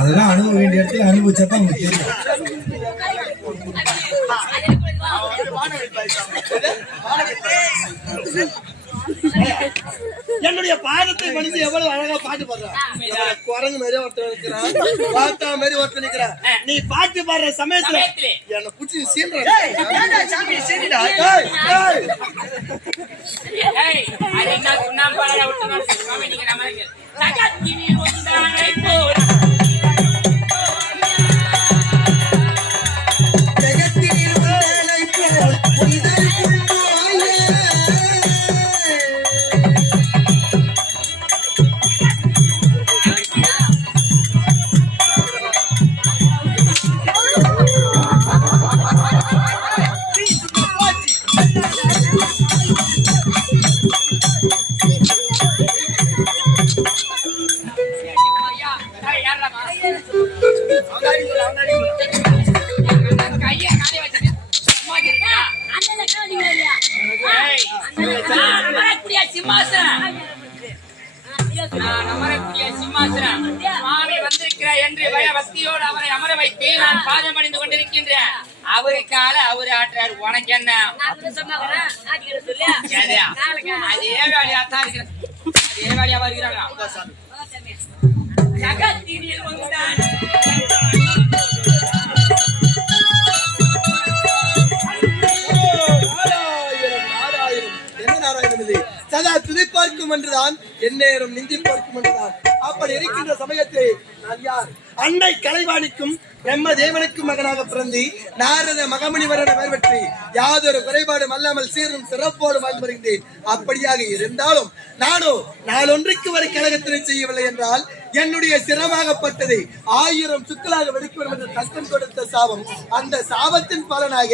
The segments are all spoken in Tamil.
அதெல்லாம் அனுபவ வேண்டிய இடத்துல அனுபவிச்சா உங்களுக்கு தெரியும். என்னுடைய பாதத்தை மனித எவ்வளவு அழகா பாட்டு பாடுறான். குரங்கு மாதிரி ஒருத்தர் இருக்கிறான், பாத்தா மாதிரி ஒருத்தர் நிக்கிறான். நீ பாட்டு பாடுற சமயத்துல என்ன புடிச்சு சீன்ற சுவாமி வந்திருக்கிறார் என்று பயபக்தியோடு அவரை அமர வைத்து நான் பாதம் அணிந்து கொண்டிருக்கின்றேன். அவருக்கால அவரு ஆட்டுறாரு. உனக்கு என்ன? அதே வேலையா தான் இருக்கிற, அதே வேலையாவா இருக்கிறாங்க. ஜகத்தினில் ஒன்றான் சதா துதி பார்க்கும் என்றுதான் எந்நேரம் நெஞ்சி பார்க்கும் என்றுதான். அப்படி இருக்கின்ற சமயத்தை நான் யார்? அன்னை கலைவாணிக்கும் பிரம்ம தேவனுக்கும் மகனாக பிறந்து நாரத மகமுனிவரோட பெயர் பெற்று யாதொரு குறைபாடும் அல்லாமல் சீரும் சிறப்போடு வாழ்ந்து வருகின்றேன். அப்படியாக இருந்தாலும் நானோ நாளொன்றுக்கு வரை கழகத்தினை செய்யவில்லை என்றால் என்னுடைய சிரமாகப்பட்டதை 1000 சுக்கலாக வெடிக்கும் என்று தத்தம் கொடுத்த சாபம். அந்த சாபத்தின் பலனாக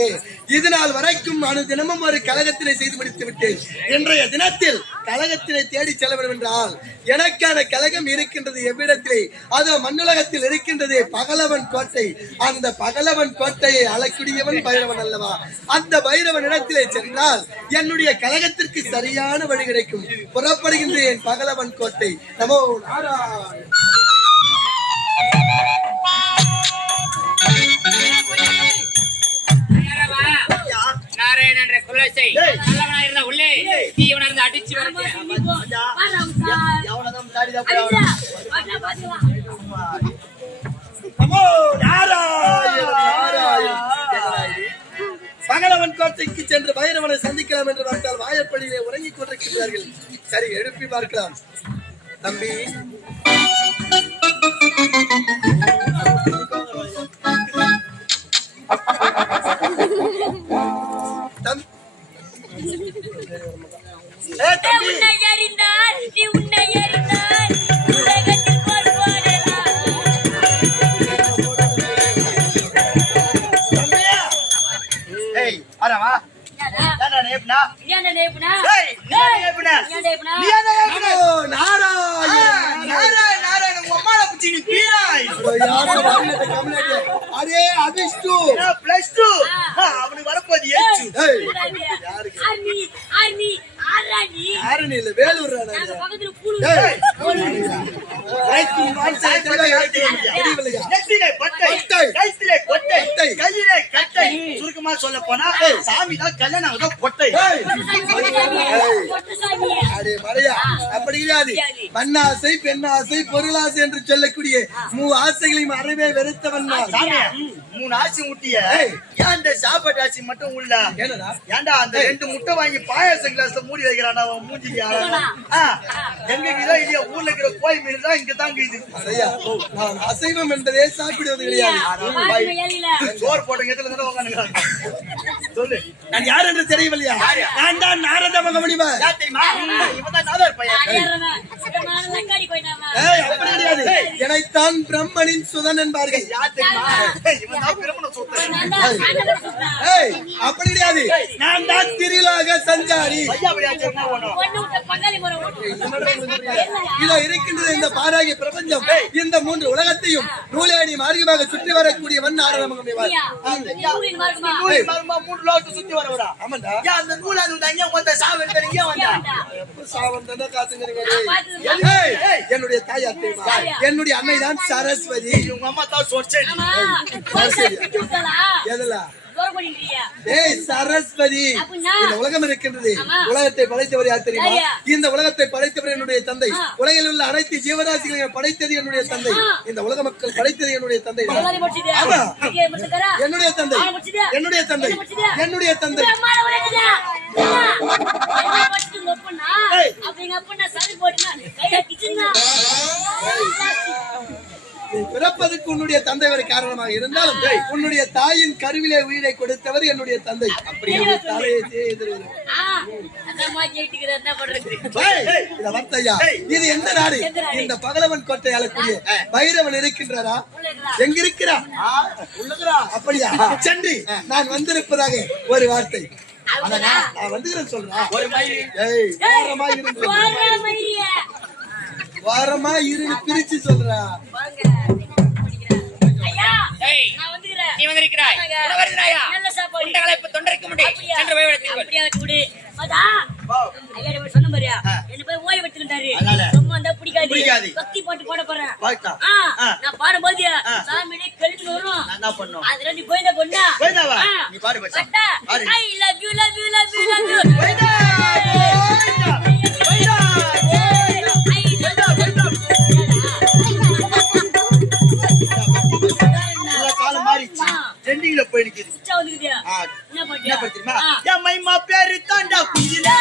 இது நாள் வரைக்கும் நான் தினமும் ஒரு கழகத்தினை செய்து முடித்து விட்டேன். இன்றைய தினத்தில் கழகத்தினை தேடி செல்ல வேண்டும் என்றால் எனக்கான கழகம் இருக்கின்றது எவ்விடத்திலே? அதோ மண்ணுலகத்தில் இருக்கின்றதே பகலவன் கோட்டை. அந்த பகலவன் கோட்டையை அழக்கூடியவன் பைரவன் அல்லவா? அந்த பைரவன் இடத்திலே சென்றால் என்னுடைய கழகத்திற்கு சரியான வழி கிடைக்கும். புறப்படுகின்றேன் பகலவன் கோட்டை. நமோ நாராயண. நாராயணன் என்ற குலசை நல்லவனா இருந்த உள்ளே தீவனா இருந்து அடிச்சு பகலவன் கோட்டைக்கு சென்று பைரவனை சந்திக்கலாம் என்று பார்த்தால் வாயப்படியிலே உறங்கிக் கொண்டிருக்கிறார்கள். சரி, எழுப்பி பார்க்கலாம். தம்பி, அரே அபிஷ்டு +2 அவனுக்கு வரப்போது ஆரணில வேலூர் சுருக்கமா சொல்ல போனா சாமி தான் கல்யாணம் பொட்டை. அப்படி கிடையாது. மண்ணாசை, பெண்ணாசை, பொருளாசை என்று சொல்லக்கூடிய 3 ஆசைகளையும் அறவே வெறுத்தவன் சாமி. 3 ஆசை முட்டிய ஏன் சாப்பாட்டு ஆசை மட்டும் உள்ள ஏன்டா அந்த 2 முட்டை வாங்கி பாயாசம் கிளாஸ்ல மூடி வைக்கிறான் அவன் மூஞ்சிக்கு. எங்க இல்லையா ஊர்ல இருக்கிற கோயில் மீன் தான் இங்க தாங்க இது. நான் அசைவம் என்பதே சாப்பிடுவது கிடையாது. சோறு போட்ட இடத்துல உட்காந்துக்கிறாங்க. சொல்லு, நான் யார் என்று தெரியவில்லையா? நான் தான் நாரத மகமுனிவர். அப்படி கிடையாது. என்னைத்தான் பிரம்மனின் சுதன் என்பார்கள். அப்படி கிடையாது. நான் தான் திரிலோக சஞ்சாரி. இதோ இருக்கின்றது இந்த பாராகிய பிரபஞ்சம். இந்த 3 உலகத்தையும் நூலேணி மார்க்கமாக சுற்றி வரக்கூடியவன் நாரத மகமுனிவர். சுத்தி வரவரா? ஆமாண்டா. அந்த நூலாது தங்க சாவன் காத்துங்க. யார் தெரியுமா? என்னுடைய அன்னை தான் சரஸ்வதி. உங்க அம்மா தான் சொச்சேடி. எதுல? ஏய் சரஸ்வதி, இந்த உலகம் இருக்கின்றது. உலகத்தை படைத்தவர் யார் தெரியுமா? இந்த உலகத்தை படைத்தவர் என்னுடைய தந்தை. உலகில் உள்ள அனைத்து ஜீவராசிகளையும் படைத்தது என்னுடைய தந்தை. இந்த உலக மக்கள் படைத்தது என்னுடைய தந்தை. ஆமா, என்னுடைய தந்தை, என்னுடைய தந்தை, என்னுடைய தந்தை. பிறப்பதற்கு உன்னுடைய தந்தை ஒரு காரணமாக இருந்தாலும் உன்னுடைய தாயின் கருவிலே உயிரை கொடுத்தவர் என்னுடைய தந்தை. அப்படியே இது எந்த நாடு? இந்த பகலவன் கோட்டை ஆளக்கூடிய பைரவன் இருக்கின்றாரா? எங்க இருக்கிறா? அப்படியா? சென்று நான் வந்திருப்பதாக ஒரு வார்த்தை. நான் வந்துகிறேன் சொல்றேன். வாரமா இருந்து பிரிச்சு சொல்றா. நீ வந்திருக்கிறாய், வருகிறாயா? உண்டகளை இப்ப தொண்டரைக்க முடியும். சென்று போய் விடுங்கள். சொன்ன மாதிரியா என்ன போய் ஓய்வு எடுத்துக்கிட்டாரு. ரொம்ப அந்த பிடிக்காது. பக்தி பாட்டு பாட போறேன். நான் பாடும்போது சாமியே கழுத்து வரும். என்ன பண்ணும்? அதுல நீ போய் பொண்ணா நீ பாடு பச்சா. I love you love you love you love you. ட்ரெண்டிங்ல போய் நிக்குது. என்ன தெரியுமா? என் மைமா பேரு தாண்டா குயிலே.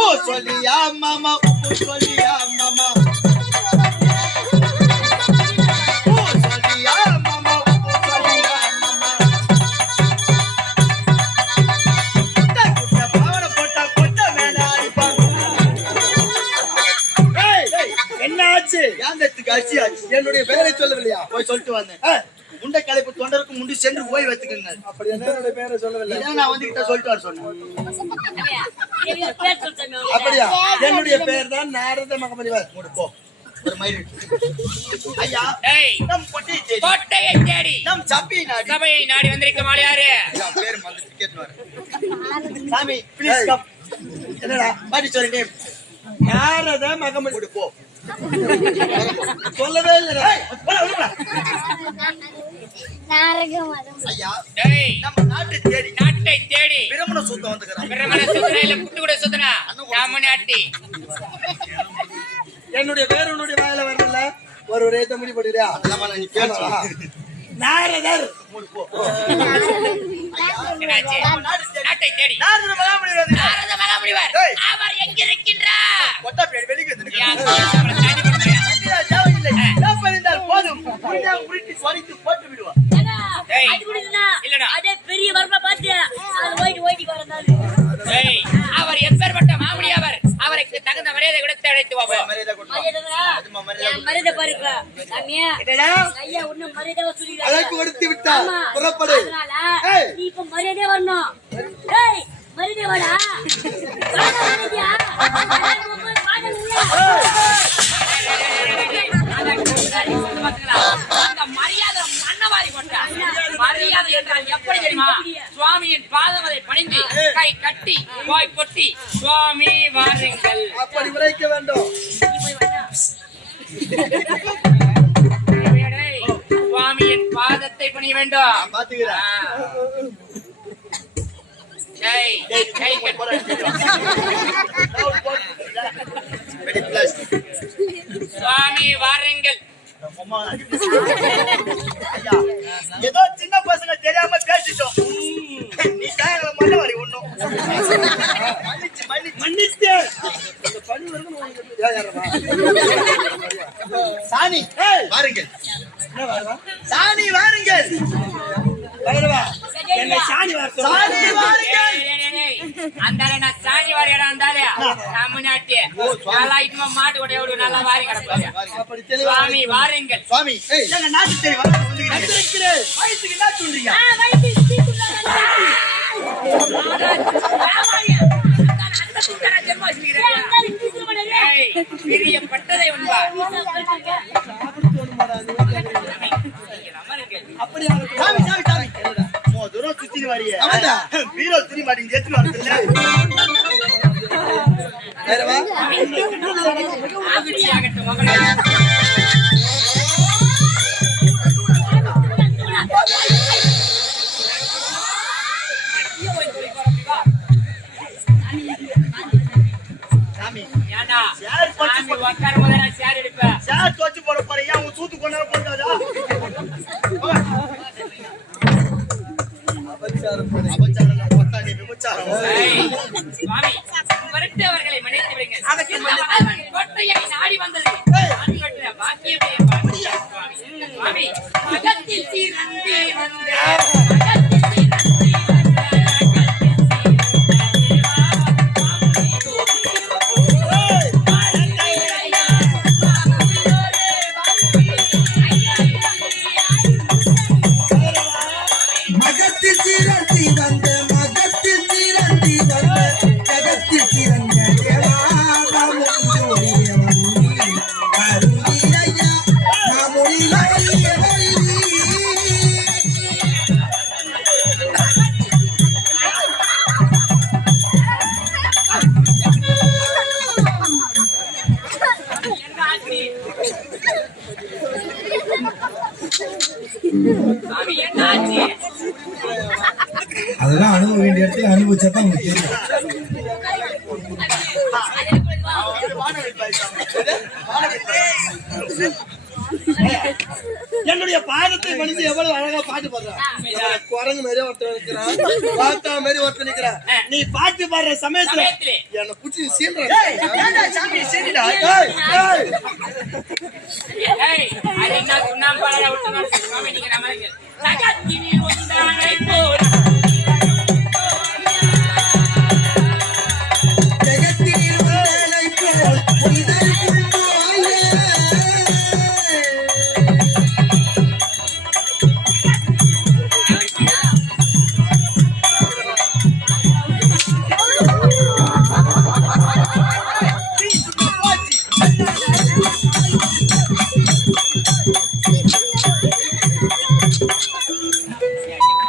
ஓ சொல்லியா மாமா, ஓ சொல்லியா மாமா, ஓ சொல்லியா மாமா, ஓ சொல்லியா மாமா. குட்ட பாவட போட்டா கொட்ட மேல அடிப்பாங்க. என்ன ஆச்சு? யாந்தத்துக்கு அச்சி ஆச்சு. என்னுடைய பெயரை சொல்லவில்லையா? போய் சொல்லிட்டு வந்தேன். முண்டை கலைப்பு தொண்டருக்கு முண்டி சென்று போய் வைத்துக்கங்க. அப்படி என்னுடைய பெயரை சொல்லவில்லை. நான் வந்து கிட்ட சொல்லிட்டு வர சொன்னேன். அப்படியா? என்னுடைய பெயர் தான் நாரத மகமணிவர். போ ஒரு மயில். ஐயா, நம் கோட்டையை தேடி நம் சபை நாடி சபையை நாடி வந்திருக்க மாலையாரு. பேர் வந்து டிக்கெட் வர. சாமி ப்ளீஸ் கம். என்னடா பாடி சொல்லுங்க. நாரத மகமணி. போ. சொல்லவே இல்லடா. ஐயா, டேய், நம்ம நாட்டை தேடி பிரமண சூத்தம் வந்துக்கறான். பிரமண சுத்தனா இல்ல புட்டு கூட சுத்தனா? நாமநாட்டி. என்னுடைய பேர் உன்னுடைய வாயில வரல. ஒரு ஒரே தமிழ் படிறியா? அதெல்லாம் நான் நீ பேசுறா. நாரதர். போ. என்னாச்சு? நாட்டை தேடி நாரத மகாமணி வந்து. நாரத மகாமுனிவர் அவர் எங்க இருக்கின்றார்? கொட்டா பேர் வெளிக்கு வந்து யா, நிக்கறான். அவரை சாதி பண்ணுங்க. அந்தியா தேவையில்லை. நான் பரிந்தால் போதும். புரியா புரிட்டி சொரித்து போட்டு விடுவா. இல்லடா. அதே பெரிய வரமா பாத்து அது ஓய்டி வரந்தாரு. டேய், அவர் எப்பேர்ப்பட்ட மாமுனி அவர்? அவருக்கு தகுந்த மரியாதை கொடுத்து அழைத்து வா. மரியாதை கொடுப்பா. மரியாதை பாருங்க சாமியா. ஐயா ஒண்ணு மரியாதை சொல்லிடுறாங்க. அழைப்பு கொடுத்து விட்டா புறப்படு. நீ இப்ப மரியாதை வரணும். டேய் மரியாதை வாடா. மரியாதையா? அந்த மரியாதை மன்னவாரி கொண்டா. மரியாதை என்றால் எப்படி தெரியுமா? சுவாமியின் பாதமதை பணிந்து கை கட்டி வாய் கொட்டி சுவாமி வாருங்கள் அப்படி உரைக்க வேண்டும். சுவாமியின் பாதத்தை பணிய வேண்டும். பாத்துக்கிறேன். ஜெய் கை கட்டி சுவாமி வாருங்கள். ஐயா, ஏதோ சின்ன பசங்க தெரியாம பேசிட்டோம். நீ தான் எங்களை மன்னவாரி ஒண்ணும். மன்னித்து சாணி வாருங்கள். சாணி வாருங்கள். என்னை சாணி வார்த்தை. சாணி வாருங்கள். அந்தாலே நான் சாணி வாரி இடம் அந்தாலே தமிழ்நாட்டு நல்லா இன்னுமா மாட்டு கூட எவ்வளவு நல்லா வாரி கிடப்பாங்க. அப்படி தெளிவா சுவாமி வாருங்கள். சுவாமி எங்க நாட்டு தேடி வந்திருக்கிறேன். வயசுக்கு என்ன சொல்றீங்க? பிரியப்பட்டதை உண்பா. அப்படி சாமி சாமி சாமி தூரம் சுத்தி வரையே வீரோ திரி மாட்டீங்க. வேறவா? மகிழ்ச்சியாகட்டும் மகளே. சாமி ஏண்டா சேர் போச்சு சாமி உட்கார முதல்ல சேர் எடுப்பேன். சேர் தோச்சு போட போறேன் ஏன் உன் சூத்து கொண்டாட போடாதா அபச்சாரம் போட்டாடி விபச்சாரம் ஏய், சுவாமி வருத்தவர்களை மன்னித்து விடுங்க. இந்த மகன் கோட்டையை நாடி வந்தது நான் பெற்ற பாக்கியமே பாக்கியம் சுவாமி. சுவாமி மகத்தில் சீரந்தி வந்த மகத்தில் சீரந்தி வந்த மகத்தில் சீரந்தி வந்த மகத்தில் சீரந்தி வந்த ஜகத்தில் சிறந்த தேவா கருதிரையா சுவாமி என்னாச்சு? அதெல்லாம் அனுபவ வேண்டிய இடத்துல அனுபவிச்சதான் உங்களுக்கு தெரியும். என்னுடைய பாதத்தை மனித எவ்வளவு அழகா பாட்டு பாடுறான். குரங்கு மாதிரி ஒருத்தர் நிக்கிறான், பார்த்தா மாதிரி ஒருத்தர் நிக்கிறான். நீ பாட்டு பாடுற சமயத்துல என்ன புடிச்சு சீன்றான். சாமி சரிடா ஏய், அது என்ன சுண்ணாம்பு பாலடா விட்டுனா சுவாமி நீங்க நம்ம சகத்தினில் ஒன்றானை போல் ஜகத்தில் உங்களை போல் புனிதர் கொள்வாயே.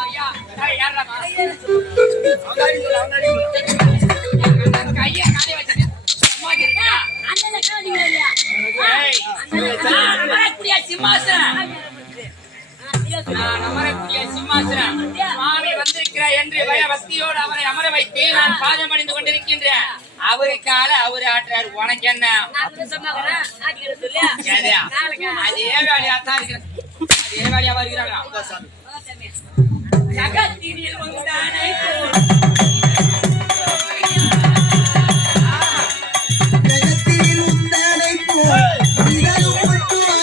ஐயா, டேய் யாரடா? கையை காலை வச்சிட்டு சும்மா இருக்கீங்களா? ஏய், நான் அமரக்கூடிய சிம்மாசனம். நான் அமரக்கூடிய சிம்மாசனம். சுவாமி வந்திருக்கிறார் என்று பயபக்தியோடு அவரை அமர வைத்து நான் பாதம் அணிந்து கொண்டிருக்கின்றேன். அவருக்கால அவரு ஆட்டுறாரு, உனக்கு என்ன? ஏதா? அதே வேலையா தான் இருக்கிறேன். அதே வேலையா வருகிறாங்க. ஜகத்தினில் ஒன்றானை போல் ஜகத்தில் உங்களை போல் புனிதர் கொள்வாயே.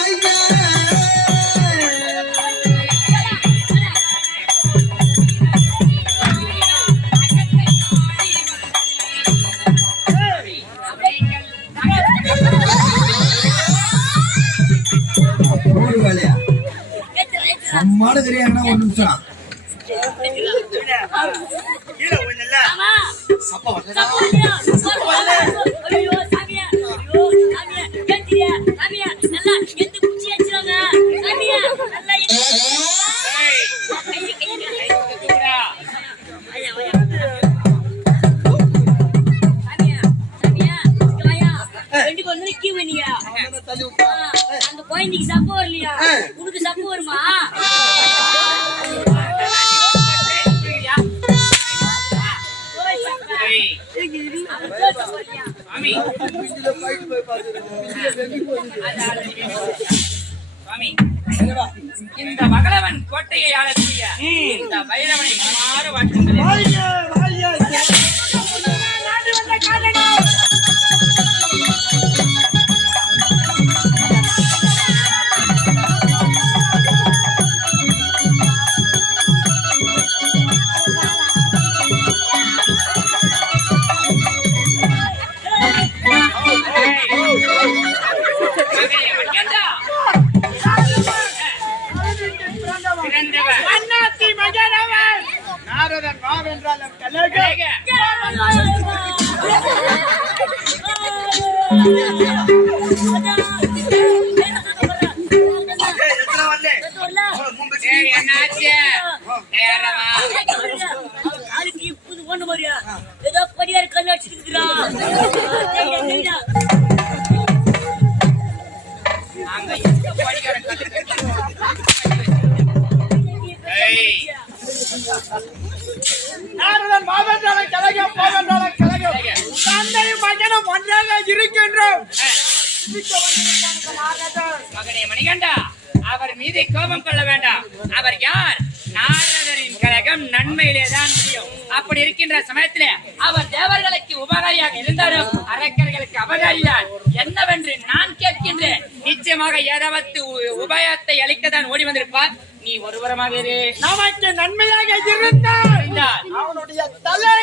ஒரு வேலையா அம்மாடு தெரியாதுன்னா ஒரு நிமிஷம். கீழே ஒண்ணுல்ல சப்ப வரல தள்ளி விட்டான். அந்த குழந்தைக்கு சப்பு வரலையா? உனக்கு சப்பு வருமா? சுவாமி வீட்டுல போயிட்டு போய் சுவாமி இந்த மகளவன் கோட்டையை ஆளக்கூடிய இந்த பைரவனை மனமாற வாழ்த்துகிறேன். ஏதோ படியாரு கல்லு அடிச்சிருக்குறா. தெரியுதா? அங்க எங்க படிக்காரன் கல்லு ஏய் நாரதன் மாவென்றாலும் கலகம் போவென்றாலும் கலகம் தந்தையும் மகனும் ஒன்றாக இருக்கின்றோம். மகனே மணிகண்டா, அவர் மீது கோபம் கொள்ள வேண்டாம். அவர் யார்? நாரதரின் கழகம் நன்மையிலேதான் முடியும். அப்படி இருக்கின்ற சமயத்திலே அவர் தேவர்களுக்கு உபகாரியாக இருந்தாலும் அரக்கர்களுக்கு அபகாரிதான். என்னவென்று நான் கேட்கின்றேன். நிச்சயமாக ஏதாவது உபாயத்தை அளிக்கத்தான் ஓடி வந்திருப்பார். நீ ஒருவரமாக இரு. நமக்கு நன்மையாக இருந்தால் அவனுடைய தலை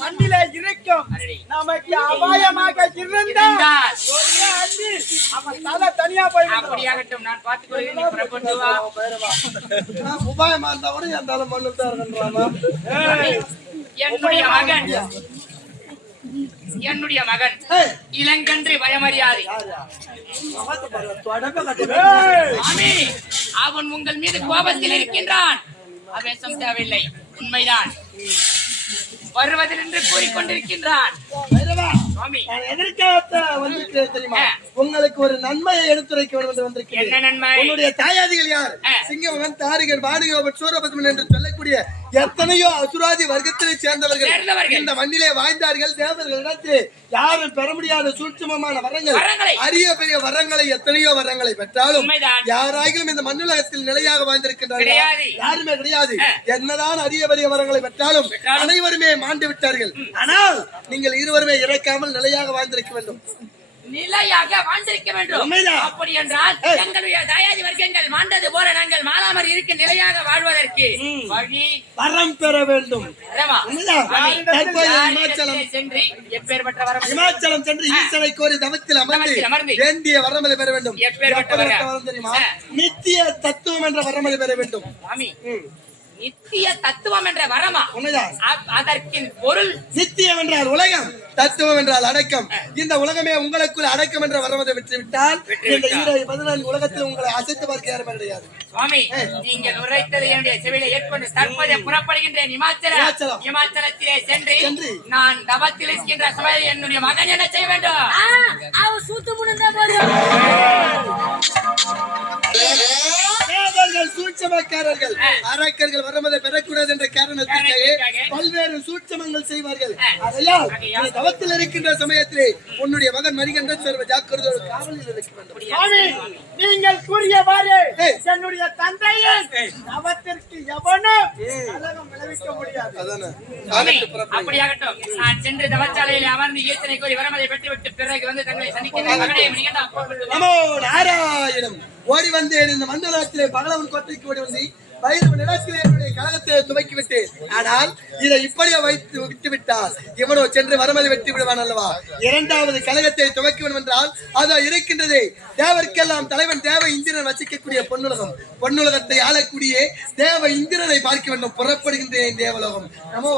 மண்ணிலே இருக்கும். நமக்கு அபாயமாக இருந்தால் ஒரே அடி அவன் தலை தனியா போய். அப்படியாகட்டும், நான் பார்த்துக் கொள்கிறேன். நீ புறப்பட்டு வா. உபாயமா இருந்தா கூட என் தலை மண்ணில் தான் இருக்கின்றானா? என்னுடைய மகன் இளங்கன்று பயமறியாது. மாமி, அவன் உங்கள் மீது கோபத்தில் இருக்கின்றான். அவேசம் தேவையில்லை, உண்மைதான். வருவதில் என்று கூறிக்கொண்டிருக்கின்றான். சுவாமி, நான் எதற்காக வந்திருக்கிறேன் தெரியுமா? உங்களுக்கு ஒரு நன்மையை எடுத்துரைக்க வேண்டும் என்று வந்திருக்கிறேன். என்ன நன்மை? உன்னுடைய தாயாதிகள் யார்? சிங்கமகன், தாரிகன், வாணிகோபன், சூரபத்மன் என்று சொல்லக்கூடிய எத்தனையோ அசுராதி வர்க்கத்தினை சேர்ந்தவர்கள் இந்த மண்ணிலே வாழ்ந்தார்கள். தேவர்களிடத்திலே யாரும் பெற முடியாத சூட்சுமமான வரங்கள், அரிய பெரிய வரங்களை, எத்தனையோ வரங்களை பெற்றாலும் யாராயிலும் இந்த மண்ணுலகத்தில் நிலையாக வாழ்ந்திருக்கின்றார்கள்? யாருமே கிடையாது. என்னதான் அரிய பெரிய வரங்களை பெற்றாலும் அனைவருமே மாண்டு விட்டார்கள். ஆனால் நீங்கள் இருவருமே இறக்காமல் நிலையாக வாழ்ந்திருக்க வேண்டும். நிலையாக வாழ்ந்திருக்க வேண்டும். அப்படி என்றால் எங்களுடைய தயாதி வர்க்கங்கள் மாண்டது போல நாங்கள் மாறாமல் இருக்க நிலையாக வாழ்வதற்கு வழி வரம் பெற வேண்டும். இமாச்சலம் சென்று ஈசனை கோரி தவத்தில் அமர்ந்து வேண்டிய வரமலை பெற வேண்டும். வரம் தெரியுமா? நித்திய தத்துவம் என்ற வரமலை பெற வேண்டும். நித்திய தத்துவம் என்ற வரமா? உண்மைதான். அதற்கு பொருள் நித்தியம் என்றால் உலகம், தத்துவம் என்றால் அடக்கம். இந்த உலகமே உங்களுக்குள் அடக்கம் என்ற வரமதை விட்டு விட்டால் இந்த 14 உலகத்தில் உங்களை அசைத்து பார்க்க யாருமே கிடையாது. சுவாமி, நீங்கள் உரைத்தது என்னுடைய செவிலை ஏற்பட்டு தற்போது புறப்படுகின்றேன். இமாச்சலத்திலே சென்று நான் தவத்தில் இருக்கின்ற சமயம் என்னுடைய மகன் என்ன செய்ய வேண்டும்? அவன் சூத்து முழுந்தா போதும். சூட்சமக்காரர்கள், அரக்கர்கள் வரமதை பெறக்கூடாது என்ற காரணத்திற்காக பல்வேறு சூட்சமங்கள் செய்வார்கள். அதையால் நீ தவத்தில் இருக்கின்ற சமயத்திலே உன்னுடைய மகன் மணிகண்டன் சர்வ ஜாக்கிரதையோடு காவலில் இருக்க வேண்டும். நீங்கள் கூறியவாறு என்னுடைய தந்தையின் தவத்திற்கு எவனும் கலகம் விளைவிக்க முடியாது. அப்படியாகட்டும், நான் சென்று தவச்சாலையில் அமர்ந்து ஈசனை கோரி வரமதை பெற்றுவிட்டு பிறகு வந்து தங்களை சந்திக்கிறேன். நமோ நாராயணம். ஓடி வந்தேன் இந்த மண்டலத்திலே பகலவன் கோட்டைக்கு ஓடி வந்து பைரவன் இடத்திலே என்னுடைய கழகத்தை துவக்கி விட்டேன். ஆனால் இதை இப்படியே வைத்து விட்டுவிட்டால் இவனோ சென்று வரமதை வெட்டி விடுவான் அல்லவா? இரண்டாவது கழகத்தை துவக்கிவன் என்றால் அதோ இருக்கின்றதே தேவர்க்கெல்லாம் தலைவன் தேவ இந்திரன் வசிக்கக்கூடிய பொன்னுலகம். பொன்னுலகத்தை ஆளக்கூடிய தேவ இந்திரனை பார்க்க வேண்டும். புறப்படுகின்றேன் தேவலோகம். நமோ